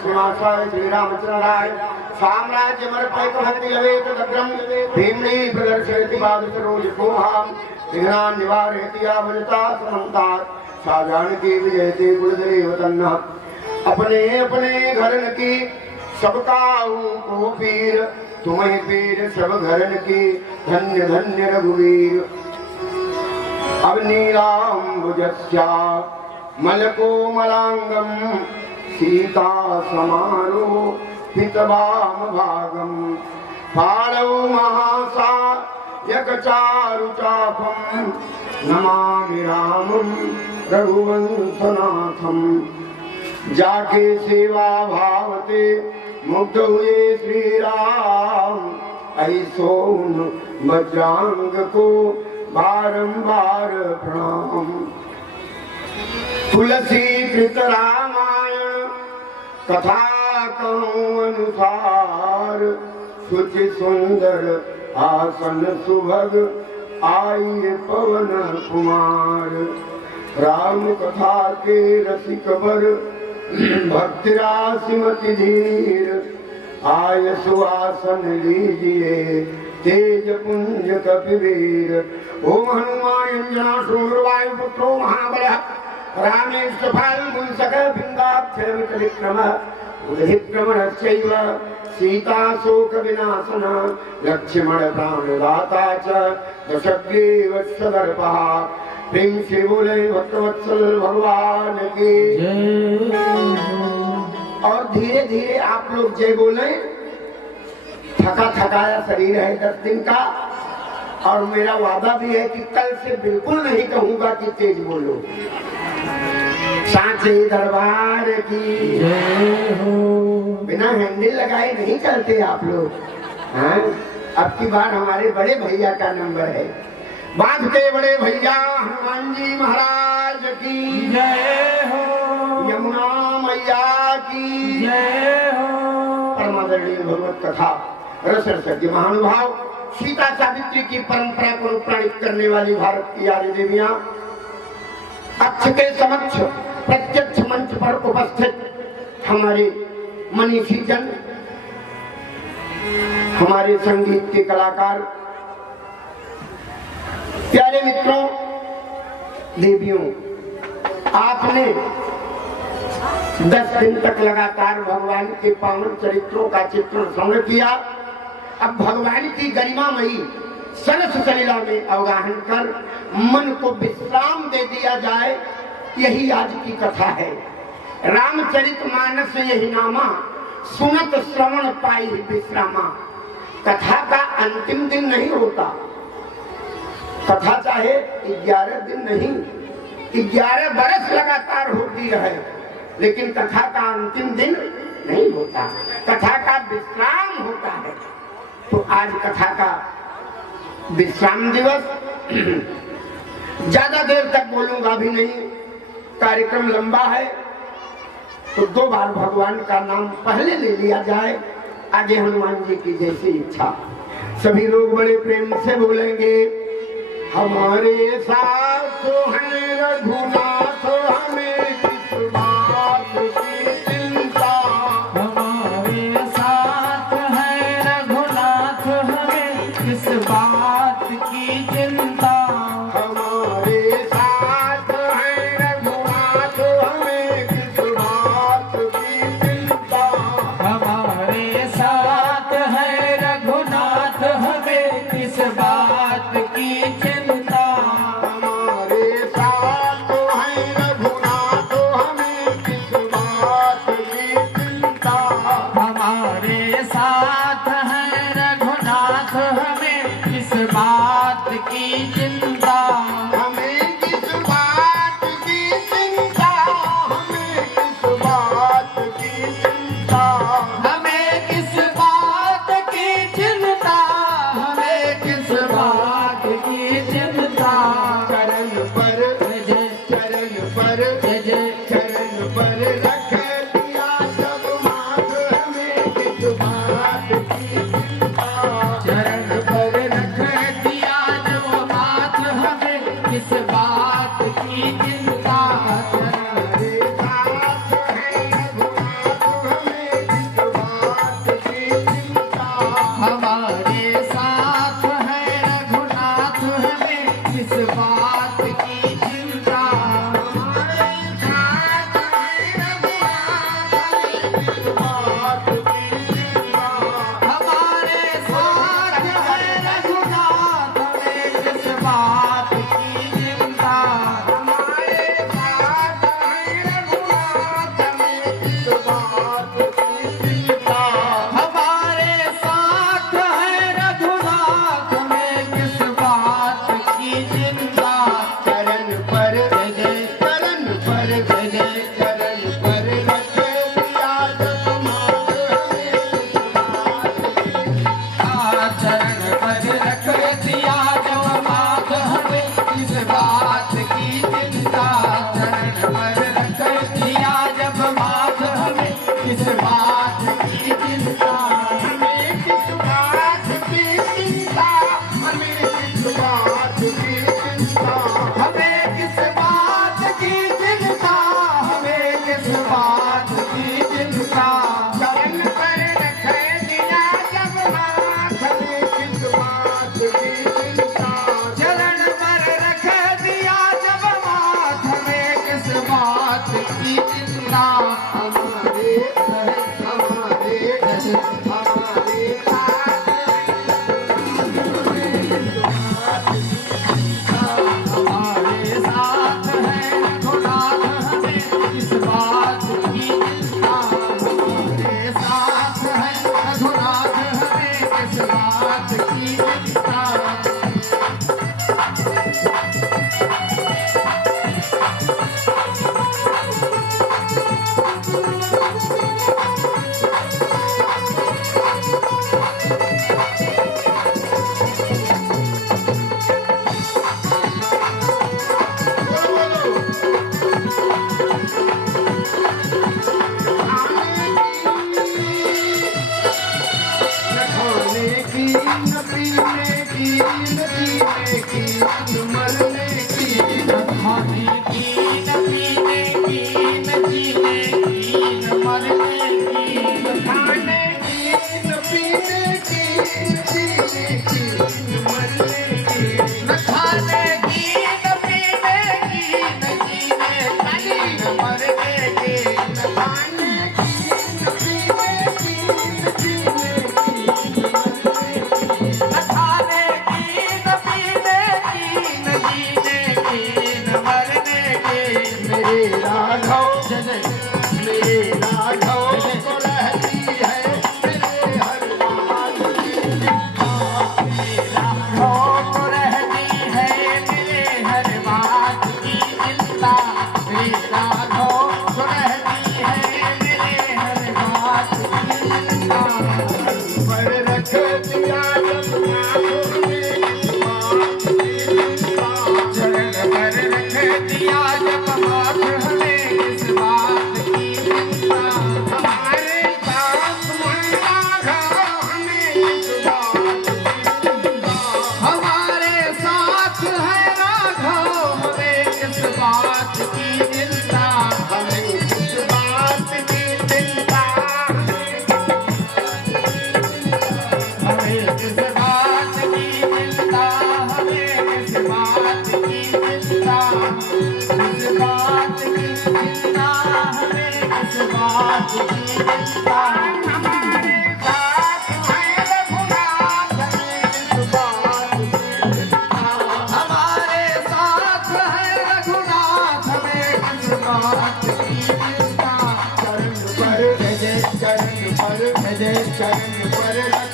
श्रीमासाय श्री रामचंद्राय साम्राज्य मर्पयत भक्ति लवेत दग्रम भीमनी प्रदर्शयति बादसरोज कोहाम विघ्नान् निवारयति आवजता समन्तात् साजानकी विजयते गुरुदेव तन्ना अपने अपने घरन की सबकाऊ को पीर तुम्हें पीर सब घरन की धन्य धन्य रघुवीर अब नीलाम्बुजस्या मलकोमलांगम सीता समारो हितवाम भागम फालौ महासा यकचारुचापम नमामि रामं रघुवंशनाथम जाके सेवा भावते मुग्ध हुए श्री राम ऐसोन बजरंग को बारंबार प्रणाम तुलसी कृत रामायण कथा कहूँ अनुसार सुचि सुंदर आसन सुभग आये पवन कुमार राम कथा के रसिक बर भक्ति राशिमति धीर आय सुआसन लीजिए तेज पुंज कपिवीर ओम हनुमान वायु पुत्रो महाबल रामेश फाल्गुन सकल बिंदाक्षर विक्रम उदहिक्रमणस्यैव सीता शोक विनाशन लक्ष्मण प्राणदाता च दशग्रीव सदर्पः प्रेम से बोले भक्तवत्सल भगवान की और धीरे धीरे आप लोग जय बोले। थका थकाया शरीर है 10 दिन का और मेरा वादा भी है कि कल से बिल्कुल नहीं कहूंगा कि तेज बोलो। सांचे दरबार की बिना हैंडल लगाए नहीं चलते आप लोग। हाँ, अब की बार हमारे बड़े भैया का नंबर है। बांध के बड़े भैया हनुमान जी महाराज की जय हो, यमुना मैया की जय हो। परमादरणीय भगवत कथा रसरसज्ञ महानुभाव सीता सावित्री की परंपरा को अनुप्राणित करने वाली भारत की आर्य देवियां अक्ष के समक्ष प्रत्यक्ष मंच पर उपस्थित हमारे मनीषी जन, हमारे संगीत के कलाकार, प्यारे मित्रों, देवियों, आपने 10 दिन तक लगातार भगवान के पावन चरित्रों का चित्रण श्रवण किया। अब भगवान की गरिमामयी सरस सलीला में अवगाहन कर मन को विश्राम दे दिया जाए, यही आज की कथा है। रामचरितमानस यही नामा सुनत श्रवण पाई विश्रामा। कथा का अंतिम दिन नहीं होता। कथा चाहे 11 दिन नहीं 11 बरस लगातार होती रहे, लेकिन कथा का अंतिम दिन नहीं होता। कथा का विश्राम होता है। तो आज कथा का विश्राम दिवस। ज्यादा देर तक बोलूंगा भी नहीं, कार्यक्रम लंबा है, तो 2 बार भगवान का नाम पहले ले लिया जाए, आगे हनुमान जी की जैसी इच्छा। सभी लोग बड़े प्रेम से बोलेंगे, हमारे साथ हैं रघुनाथ, हमें किस बात की चिंता। हमारे साथ हैं रघुनाथ, हमें किस बात की चिंता। हमारे साथ हैं रघुनाथ, हमें किस बात की चिंता। हमारे साथ हैं रघुनाथ, हमें किस बात की चिंता। हमारे साथ न पीने की न जीने की न मरने की। न खाने की न पीने की न जीने की न मरने की। न खाने की न पीने की न जीने की न मरने की। न खाने की न पीने की न जीने की न मरने की। न खाने की न पीने की न जीने की न मरने की। न खाने की न पीने की न जीने की न मरने की। मेरे राघव जय जय मेरे राघव को रहती है मेरे हर बात की चिंता। राघव को रहती है मेरे हर बात की चिंता। मेरे राघव को रहती है मेरे हर बात की चिंता। पर रख दिया जब नाथों ने इस बात की चिंता। चरण पर रख दिया जब हाथ हमें इस बात की चिंता। हमारे साथ मन राघव हमें इस बात की चिंता। हमारे साथ है राघव हमें इस बात की चिंता। हमें इस बात की चिंता। हमें इस बात की चिंता। हमें इस बात की चिंता। इस बात की चिंता। हमें इस बात की चिंता। हमारे साथ है रघुनाथ हमें इस बात की चिंता। हमारे साथ है रघुनाथ हमें इस बात की चिंता। चरण पर जय चरण पर जय चरण पर रख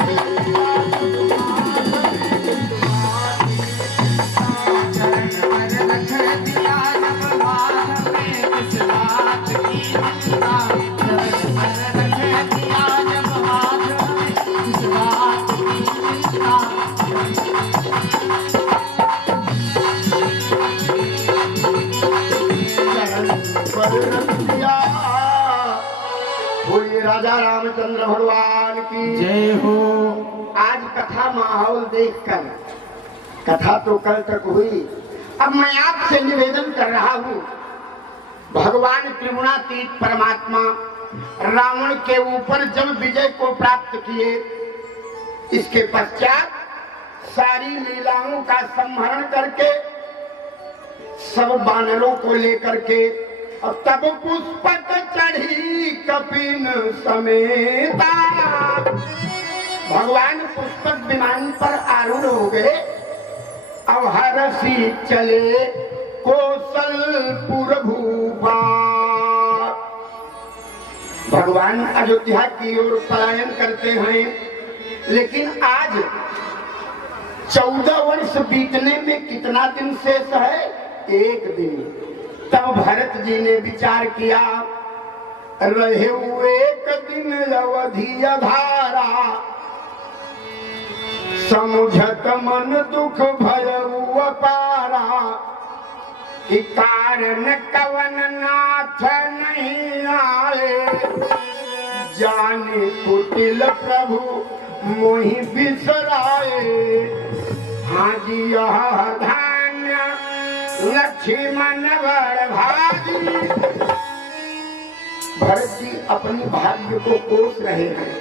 चरण पर रख दिया जब हाथ में इस बात की चिंता। चरण पर रख दिया जब हाथ में इस बात की चिंता। चरण पर रख दिया। बोलिए राजा रामचंद्र भगवान की जय हो। आज कथा माहौल देखकर, कथा तो कल तक हुई, अब मैं आपसे निवेदन कर रहा हूँ, भगवान त्रिगुणातीत परमात्मा रावण के ऊपर जब विजय को प्राप्त किए, इसके पश्चात सारी लीलाओं का संहरण करके सब बानरों को लेकर के, और तब पुष्पक चढ़ी कपिन समेता। भगवान पुष्पक विमान पर आरूढ़ हो गए, अब हरसी चले कौशलपुर भूपा। भगवान अयोध्या की ओर पलायन करते हैं, लेकिन आज 14 वर्ष बीतने में कितना दिन शेष है? एक दिन। तब भरत जी ने विचार किया, रहे हुए एक दिन अवधि धारा, समुझत मन दुख भयउ अपारा, कि कारण कवन नाथ नहीं आए, जाने कुटिल प्रभु मोहि बिसराए। हाँ जी यह धान्य लक्ष्मण बड़ भागी। भरत जी अपनी भाग्य को कोस रहे हैं,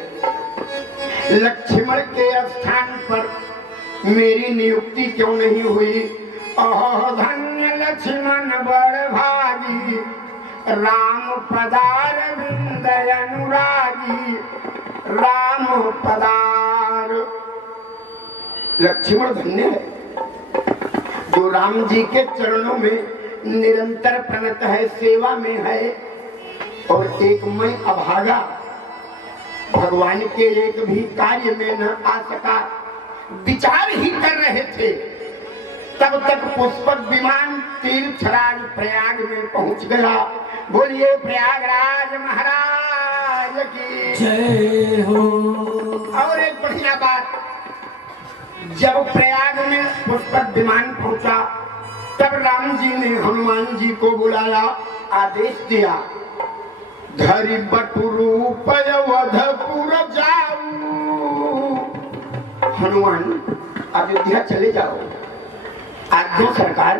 लक्ष्मण के स्थान पर मेरी नियुक्ति क्यों नहीं हुई? ओह धन्य लक्ष्मण बड़ भागी, राम पदार बिंद अनुरागी, राम पदार। लक्ष्मण धन्य है जो राम जी के चरणों में निरंतर प्रणत है, सेवा में है। और एक मैं अभागा, भगवान के एक भी कार्य में न आ सका, विचार ही कर रहे थे। तब तक पुष्पक विमान तीर्थराज प्रयाग में पहुंच गया। बोलिए प्रयागराज महाराज की जय हो। और एक बढ़िया बात, जब प्रयाग में पुष्पक विमान पहुंचा, तब राम जी ने हनुमान जी को बुलाया, आदेश दिया, धरि बटुरूप अवधपुर जाऊ, हनुमान अयोध्या चले जाओ, आज्ञा सरकार।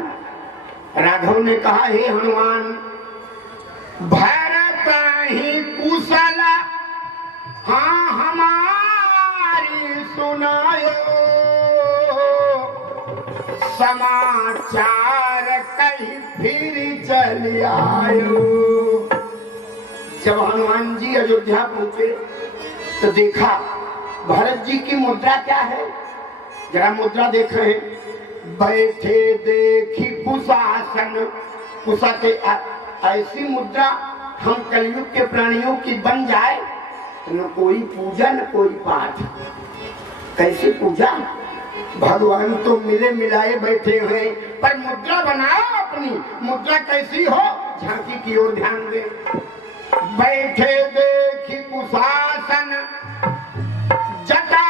राघव ने कहा, हे हनुमान, भरत ही कुशल हाँ हमारी सुनायो, समाचार कहीं फिर चल आयो। जब हनुमान जी अयोध्या पहुंचे तो देखा भरत जी की मुद्रा क्या है, जरा मुद्रा देख रहे हैं। बैठे देखी कुशासन, कुशा के ऐसी मुद्रा हम कलयुग के प्राणियों की बन जाए तो न कोई पूजा न कोई पाठ। कैसी पूजा, भगवान तो मिले मिलाए बैठे हुए, पर मुद्रा बनाओ अपनी। मुद्रा कैसी हो, झांकी की ओर ध्यान दे। बैठे देखी कुशासन, जटा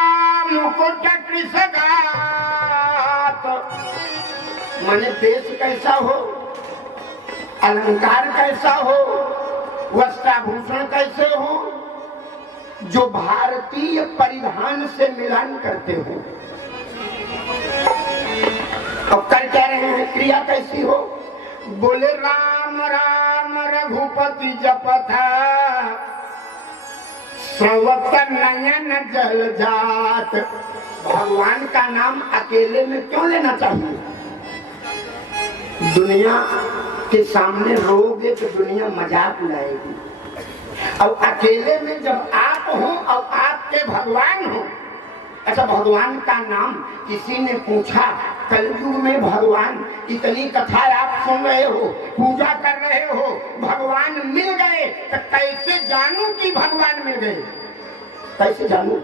मुकुट कृषगात। माने देश कैसा हो, अलंकार कैसा हो, वस्त्राभूषण कैसे हो, जो भारतीय परिधान से मिलान करते हो। अब कर क्या रहे हैं, क्रिया कैसी हो, बोले राम राम रघुपति जपथा, स्रवत नयन जल जात। भगवान का नाम अकेले में क्यों लेना चाहिए, दुनिया के सामने रोगे तो दुनिया मजाक उड़ाएगी। अब अकेले में जब आप हो और आपके भगवान हो। अच्छा, भगवान का नाम किसी ने पूछा, कलयुग में भगवान, इतनी कथा आप सुन रहे हो, पूजा कर रहे हो, भगवान मिल गए तो कैसे जानूं कि भगवान मिल गए, कैसे जानूं?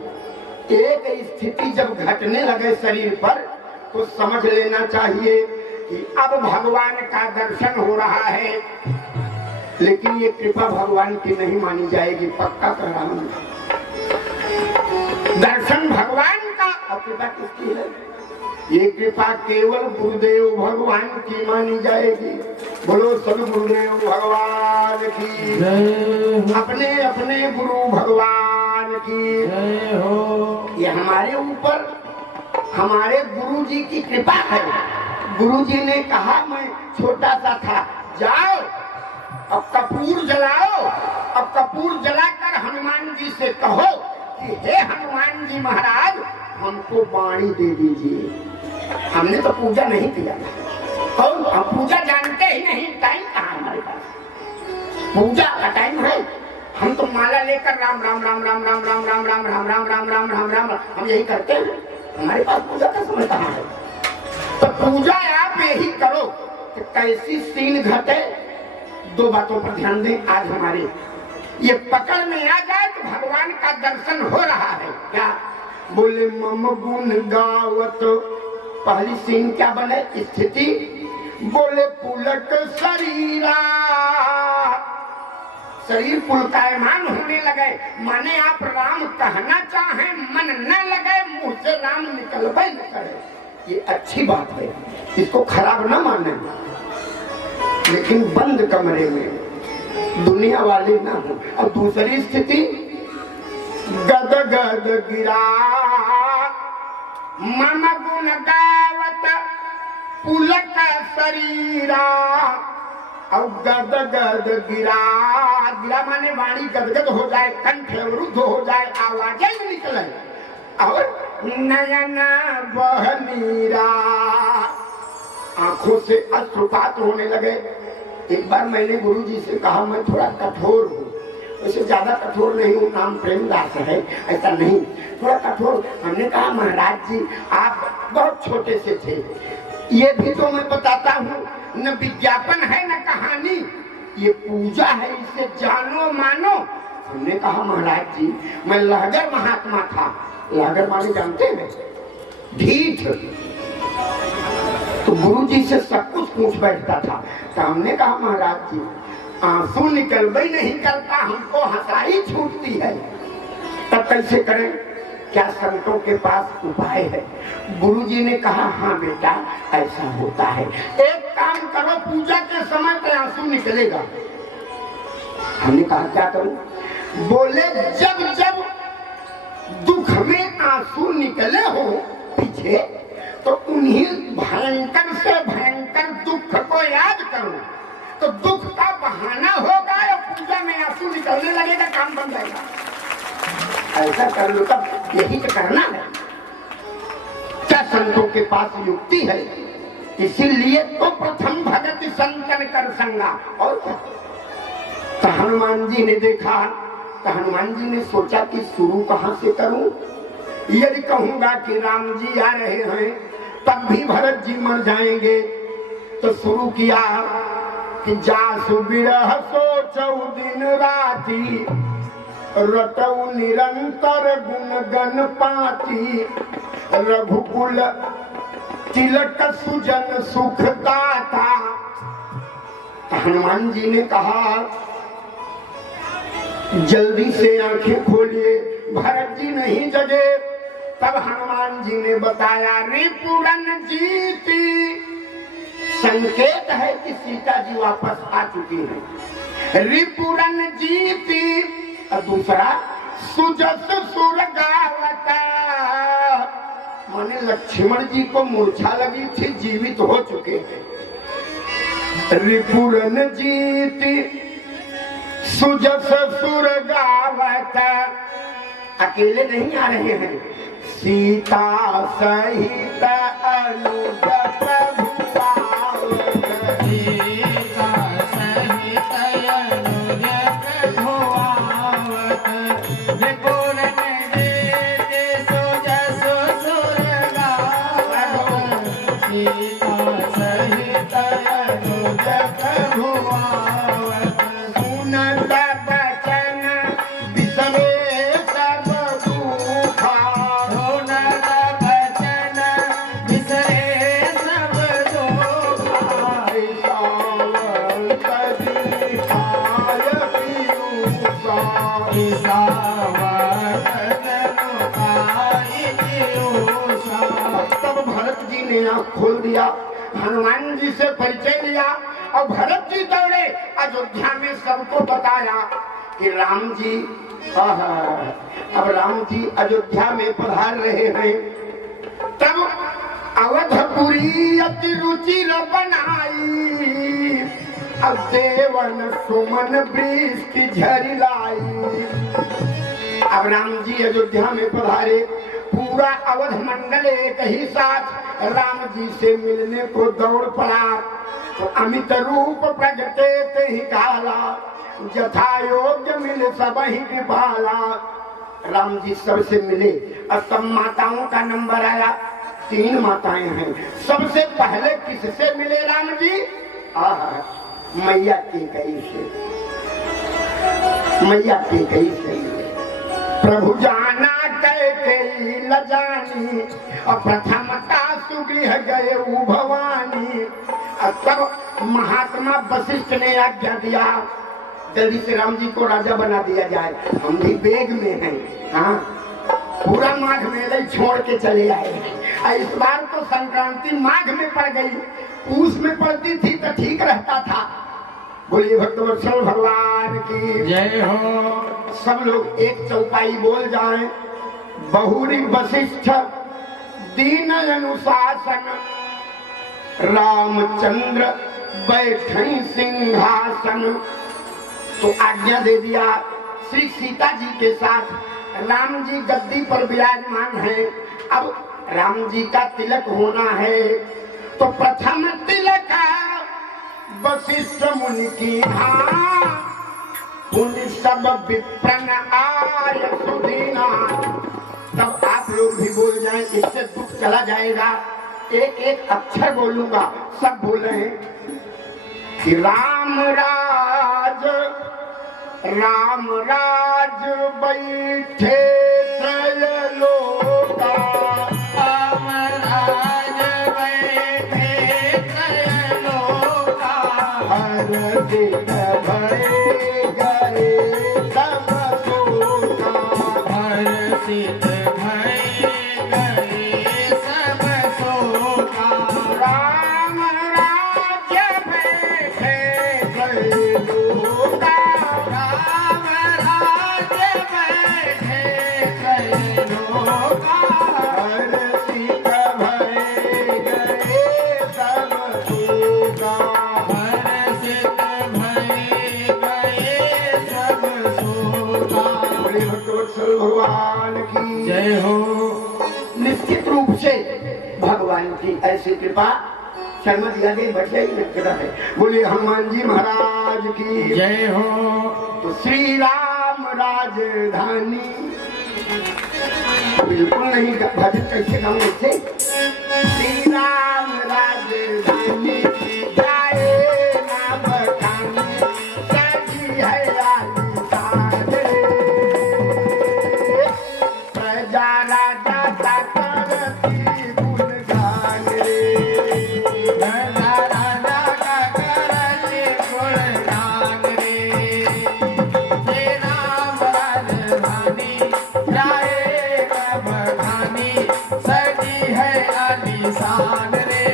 एक स्थिति जब घटने लगे शरीर पर तो समझ लेना चाहिए कि अब भगवान का दर्शन हो रहा है। लेकिन ये कृपा भगवान की नहीं मानी जाएगी, पक्का कर रहा हूं। दर्शन भगवान का, और कृपा किसकी है? ये कृपा केवल गुरुदेव भगवान की मानी जाएगी। बोलो सब गुरुदेव भगवान की, अपने अपने गुरु भगवान की। ये हमारे ऊपर हमारे गुरु जी की कृपा है। गुरु जी ने कहा, मैं छोटा सा था, जाओ अब कपूर जलाओ। अब कपूर जलाकर हनुमान जी से कहो कि हे हनुमान जी महाराज, हमको वाणी दे दीजिए। हमने तो पूजा नहीं किया, और हम पूजा जानते ही नहीं, टाइम कहाँ हमारे पास, पूजा का टाइम है। हम तो माला लेकर राम राम राम राम राम राम राम राम राम राम राम राम राम राम हम यही करते हैं, हमारे पास पूजा का समय कहाँ है। तो पूजा आप यही करो कि कैसी सीन घटे। दो बातों पर ध्यान दें, आज हमारे ये पकड़ में आ जाए तो भगवान का दर्शन हो रहा है। क्या बोले, मम गुण गावत, पहली सीन क्या बने, स्थिति, बोले पुलक शरीरा, शरीर पुलकायमान होने लगे। माने आप राम कहना चाहें, मन न लगे, मुंह से राम निकलबे न करे। ये अच्छी बात है, इसको खराब ना माने, लेकिन बंद कमरे में दुनिया वाले ना हो। और दूसरी स्थिति, गद गद गिरा मम गुण गावत पुलक शरीरा। और गद गद गिरा, गिरा माने वाणी गदगद हो जाए, कंठ अवरुद्ध हो जाए, आवाजें ही निकले, और नयन बह नीरा, आंखों से अश्रुपात होने लगे। एक बार मैंने गुरु जी से कहा, मैं थोड़ा कठोर हूँ, वैसे ज्यादा कठोर नहीं हूँ, नाम प्रेमदास है, ऐसा नहीं, थोड़ा कठोर। हमने कहा, महाराज जी आप बहुत छोटे से थे, ये भी तो मैं बताता हूँ, न विज्ञापन है न कहानी, ये पूजा है, इसे जानो मानो। हमने कहा, महाराज जी मैं लहगर महात्मा था। लहगर माने जानते हैं, ढीठ। तो गुरु जी से सब कुछ पूछ बैठता था। तो हमने कहा, महाराज जी आंसू निकलबे नहीं करता, हमको हंसाई छूटती है, तब कैसे करें? क्या संतों के पास उपाय है? गुरु जी ने कहा, हाँ बेटा ऐसा होता है, एक काम करो, पूजा के समय पे आंसू निकलेगा। हमने कहा, क्या करूं? बोले, जब जब दुख में आंसू निकले हो पीछे, तो उन्हीं भयंकर से भयंकर दुख को याद करो, तो दुख का बहाना होगा और पूजा में आंसू निकलने लगेगा, काम बन जाएगा। ऐसा कर लो, तब यही तो करना है। क्या संतों के पास युक्ति है? इसीलिए तो प्रथम भगत संतन कर संगा। और क्या? तो हनुमान जी ने देखा, तो हनुमान जी ने सोचा कि शुरू कहां से करूं। यदि कहूंगा कि राम जी आ रहे हैं तब भी भरत जी मर जाएंगे, तो शुरू किया कि जासु बिरह सोचौ दिन राति, रटौ निरंतर गुण गण पाती, रघुकुल तिलक सुजन सुख दाता। हनुमान जी ने कहा जल्दी से आंखें खोलिए, भरत जी नहीं जगे। तब हनुमान जी ने बताया रिपुरन जीती, संकेत है कि सीता जी वापस आ चुकी हैं। रिपुरन जीती, और दूसरा सुजस सुर गावता, माने लक्ष्मण जी को मूर्छा लगी थी, जीवित हो चुके हैं। रिपुरन जीती सुजस सुर गावता, अकेले नहीं आ रहे हैं, सीता सहित अनुज प्रभु आवत, सीता सहित अनुज प्रभु आवत, रिपुरन जीति सुजस सुर गावत, सीता सहित अनुज प्रभु आवत, सुनत बचन बिसरे सब दुखा, सुनत बचन बिसरे सब दुखा, सावंत दिखाय पीयूषा, सावंत दिखाय पीयूषा। तब भरत जी ने आंख खोल दिया, हनुमान जी से परिचय लिया, और भरत जी दौड़े अयोध्या में सबको बताया कि राम जी, अब राम जी अयोध्या में पधार रहे हैं। तब अवधपुरी अति रुचिर बनाई, अब देवन सुमन वृष्टि झरी लाई। अब राम जी अयोध्या में पधारे, पूरा अवध मंडल एक ही साथ राम जी से मिलने को दौड़ पड़ा। तो अमित रूप प्रगटे ते ही काला, जथा योग्य मिल सब ही कृपाला। राम जी सबसे मिले, और सब माताओं का नंबर आया, 3 माताएं हैं। सबसे पहले किससे मिले राम जी? मैया कैकेयी से, मैया कैकेयी से मिले। प्रभु जाना कैकेयी ल जानी, और प्रथमता सुगृह गए भवानी। तब महात्मा वशिष्ठ ने आज्ञा दिया जल्दी से राम जी को राजा बना दिया जाए, हम भी बेग में हैं। हाँ, पूरा माघ मेला छोड़ के चले आए हैं। इस बार तो संक्रांति माघ में पड़ गई, पूस में पड़ती थी तो ठीक रहता था। बोलिए भक्तवत्सल भगवान की जय हो। सब लोग एक चौपाई बोल जाएं। बहुरी वशिष्ठ दीन अनुशासन, रामचंद्र बैठे सिंहासन। तो आज्ञा दे दिया, श्री सीता जी के साथ राम जी गद्दी पर विराजमान है। अब राम जी का तिलक होना है, तो प्रथम तिलक वशिष्ठ मुनि की हाँ, पुण्य सब विप्रन आय सुदीना। तब आप लोग भी बोल जाएं, इससे दुख चला जाएगा। एक एक अक्षर बोलूंगा, सब बोल रहे हैं कि राम राज बैठे त्रयलोका, राम राज बैठे त्रयलोका, हर दिन भय गए सब शोका, हर्षित भय गए सब शोका। राम राज्य बैठे त्रयलोका, राम राज बैठे त्रयलोका, निश्चित रूप से भगवान की ऐसी कृपा शर्मा दिया दे बढ़ जाएगी है। बोले हनुमान जी महाराज की जय हो। तो श्री राम राजधानी बिल्कुल नहीं भजन कैसे गाऊं इससे। श्री राम राजधानी जाए ना बखानी सजी है आलीशान रे। प्रजा राजा का करती गुणगान रे। प्रजा राजा का करती गुणगान रे। श्री राम राजधानी जाए ना बखानी सजी है आलीशान रे।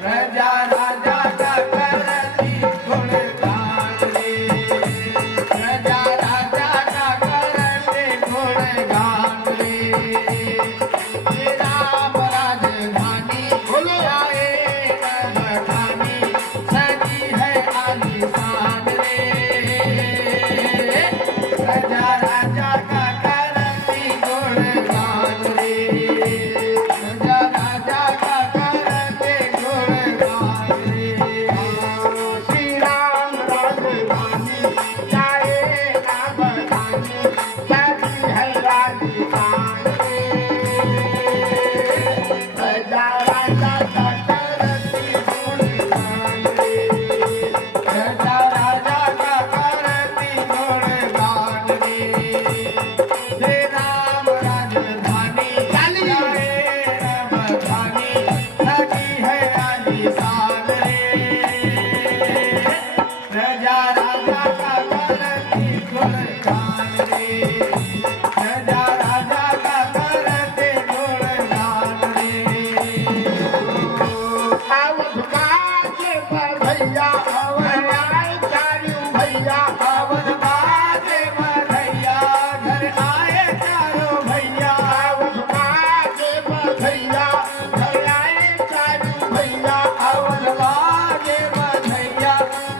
प्रजा राजा का करती गुणगान रे। प्रजा राजा का करती गुणगान रे। श्री राम राजधानी जाए न बखानी सजी है आलीशान रे। प्रजा राजा का करती गुणगान रे। प्रजा राजा का करती गुणगान रे। श्री राम राजधानी जाए ना बखानी सजी है आलीशान रे। प्रजा राजा का करती गुणगान रे। प्रजा राजा का करती गुणगान रे। श्री राम राजधानी जाए न बखानी सजी है आलीशान रे। प्रजा राजा का करती गुणगान रे। प्रजा राजा का करती गुणगान रे। अवध बाजे पर भैया हमारे चारू भैया। अवध बाजे बधैया घर आए चारों भैया। अवध बाजे पर भैया हमारे चारू भैया। अवध बाजे बधैया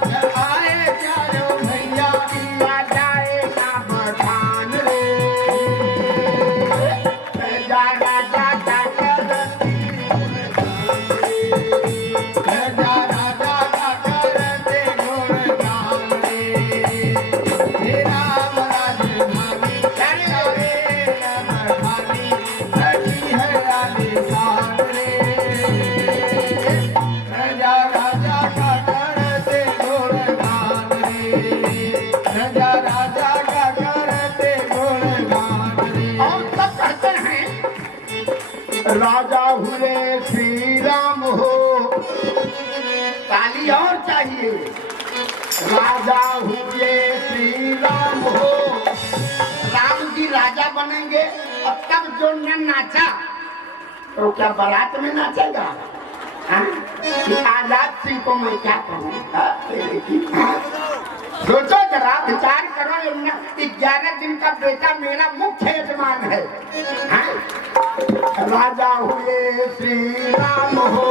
घर आए चारों भैया। किया जाए ना बखान रे। प्रजा राजा का करती गुणगान रे। प्रजा राजा का करते गुणगान रे। श्री राम राजधानी जाए न बखानी सजी है आलीशान रे। प्रजा राजा का करते गुणगान रे। प्रजा राजा का करते गुणगान रे। और सब कहते हैं राजा हुए श्री राम हो। ताली और चाहिए। राजा हुए श्री राम हो। राम जी राजा बनेंगे और तब जो न नाचा तो क्या बारात में नाचेगा? हाँ? कि आजाद सिंह को मैं क्या कहूँ? हाँ? सोचो जरा विचार करो। 11 दिन का बेटा मेरा मुख्य यजमान है। हाँ? राजा हुए श्री राम हो।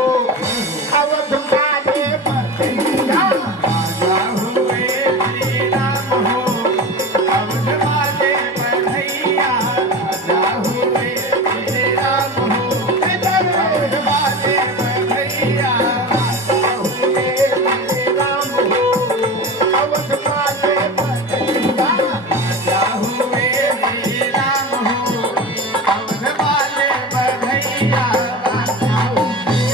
अवध बाजे बधैया। राजा हुए श्री राम हो। अवध बाजे बधैया। राजा हुए श्री राम हो। अवध बाजे बधैया। राजा हुए श्री राम हो। अवध बाजे बधैया। राजा हुए श्री राम हो। अवध बाजे बधैया। राजा हुए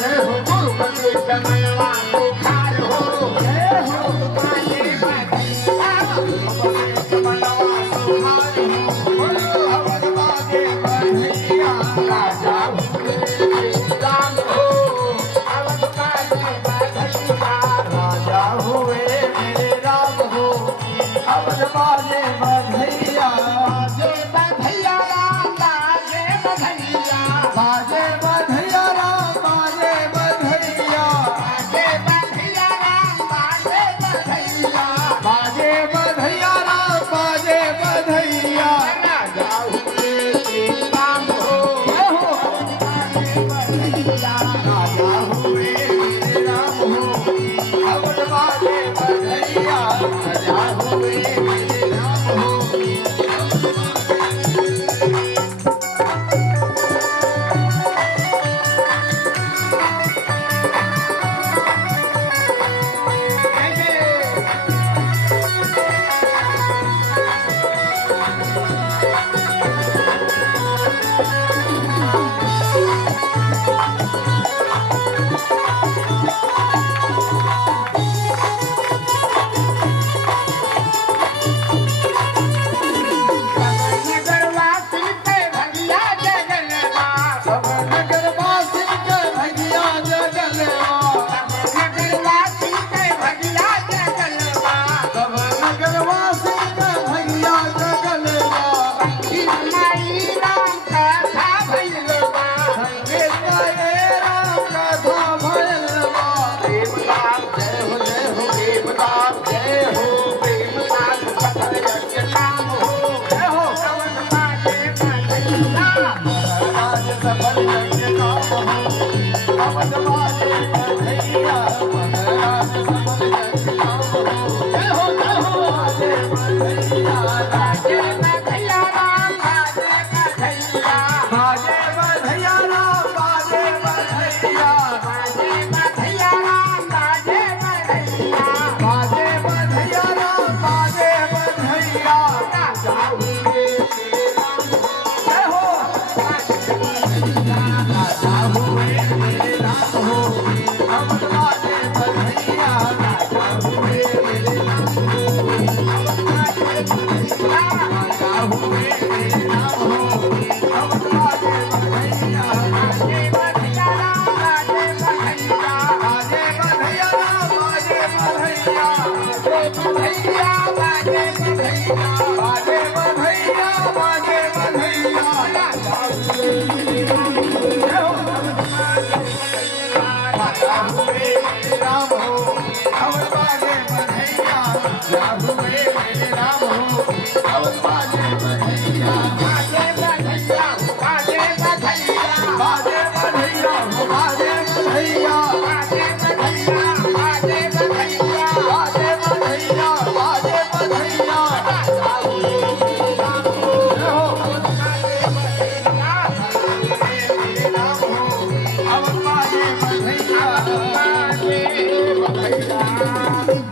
जय हो गुरुपति समयवा सुखार हो जय हो बाजे बधैया गुरुपति समयवा सुखार हो बोलो अवध बाजे बधैया राजा हुए राम हो अवध बाजे बधैया राजा हुए मेरे राम हो अवध बाजे बधैया बाजे बधैया राम बाजे बधैया बाजे बधैया राम बाजे बधैया बाजे बधैया राम बाजे बधैया बाजे बधैया राम बाजे बधैया राजा हुए श्री राम हो बाजे बधैया राजा हुए मेरे राम हो अवध बाजे बधैया राजा हुए मेरे राम हो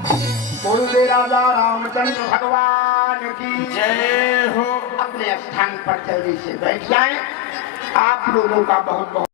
राजा रामचंद्र भगवान की जय हो। अपने स्थान पर जल्दी से बैठ जाएं। आप लोगों का बहुत बहुत